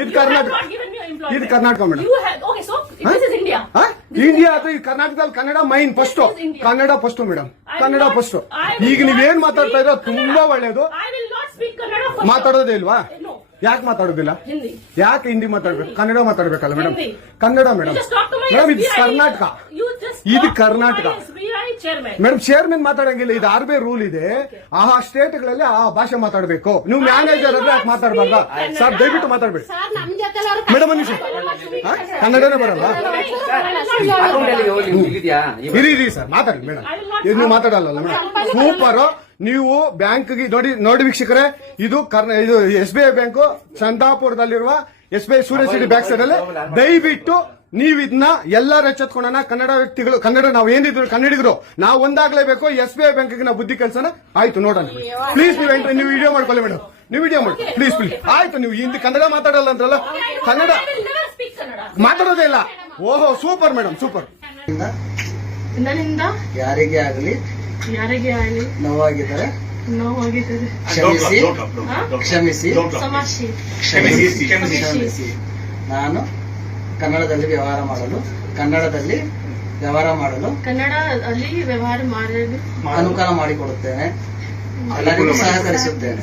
ಇದು ಕರ್ನಾಟಕ, ಇದು Karnataka madam. India ಅದು ಈ ಕರ್ನಾಟಕದಲ್ಲಿ Kannada main first, Kannada first madam, Kannada first. ಈಗ ನೀವೇನ್ ಮಾತಾಡ್ತಾ ಇರೋ ತುಂಬಾ ಒಳ್ಳೇದು. ಮಾತಾಡೋದೇ ಇಲ್ವಾ? ಯಾಕೆ ಮಾತಾಡೋದಿಲ್ಲ? ಯಾಕೆ ಹಿಂದಿ ಮಾತಾಡ್ಬೇಕು? ಕನ್ನಡ ಮಾತಾಡ್ಬೇಕಲ್ಲ ಮೇಡಮ್? ಕನ್ನಡ ಮೇಡಮ್. ಮೇಡಮ್ ಇದು ಕರ್ನಾಟಕ, ಇದು ಕರ್ನಾಟಕ ಮೇಡಮ್. ಚೇರ್ಮನ್ ಮಾತಾಡಂಗಿಲ್ಲ, ಇದು RBI ರೂಲ್ ಇದೆ. ಆ ಸ್ಟೇಟ್ಗಳಲ್ಲಿ ಆ ಭಾಷೆ ಮಾತಾಡಬೇಕು. ನೀವು ಮ್ಯಾನೇಜರ್ ಅಂದ್ರೆ ಯಾಕೆ ಮಾತಾಡಬಾರ್ದ? ಸರ್ ದಯವಿಟ್ಟು ಮಾತಾಡ್ಬೇಡಿ ಮೇಡಮ್. ಒಂದು ನಿಮಿಷ, ಕನ್ನಡನೇ ಬರಲ್ಲ? ಇರಿ ಸರ್, ಮಾತಾಡಿ ಮೇಡಮ್. ನೀವು ಮಾತಾಡಲ್ಲ ಮೇಡಮ್? ಸೂಪರ್. ನೀವು ಬ್ಯಾಂಕ್ಗೆ ನೋಡಿ ವೀಕ್ಷಕರೇ, ಇದು SBI ಬ್ಯಾಂಕು ಚಂದಾಪುರದಲ್ಲಿರುವ SBI ಸೂರ್ಯ ಸಿಟಿ ಬ್ಯಾಕ್ ಸೈಡ್ ಅಲ್ಲಿ. ದಯವಿಟ್ಟು ನೀವು ಇದನ್ನ ಎಲ್ಲರೂ ಎಚ್ಚೆತ್ಕೊಳ್ಳೋಣ. ಕನ್ನಡ ವ್ಯಕ್ತಿಗಳು, ಕನ್ನಡ ನಾವು ಏನಿದ್ರು ಕನ್ನಡಿಗರು, ನಾವು ಒಂದಾಗ್ಲೇಬೇಕು. SBI ಬ್ಯಾಂಕ್ಗೆ ನಾವು ಬುದ್ಧಿ ಕಲ್ಸೋಣ. ಆಯ್ತು, ನೋಡೋಣ ಪ್ಲೀಸ್. ನೀವು ವಿಡಿಯೋ ಮಾಡ್ಕೊಳ್ಳಿ ಮೇಡಮ್, ನೀವು ವಿಡಿಯೋ ಮಾಡಿ ಪ್ಲೀಸ್. ಆಯ್ತು, ನೀವು ಹಿಂದಿ ಕನ್ನಡ ಮಾತಾಡಲ್ಲ ಅಂದ್ರಲ್ಲ, ಕನ್ನಡ ಮಾತಾಡೋದೇ ಇಲ್ಲ. ಓಹೋ, ಸೂಪರ್ ಮೇಡಮ್, ಸೂಪರ್. ಯಾರಿಗೆ ಆಗಲಿ ನೋವಾಗಿದ್ದರೆ ಕ್ಷಮಿಸಿ. ನಾನು ಕನ್ನಡದಲ್ಲಿ ವ್ಯವಹಾರ ಮಾಡಲು ಅನುಕೂಲ ಮಾಡಿಕೊಡುತ್ತೇನೆ. ಎಲ್ಲರಿಗೂ ಸಹಕರಿಸುತ್ತೇನೆ.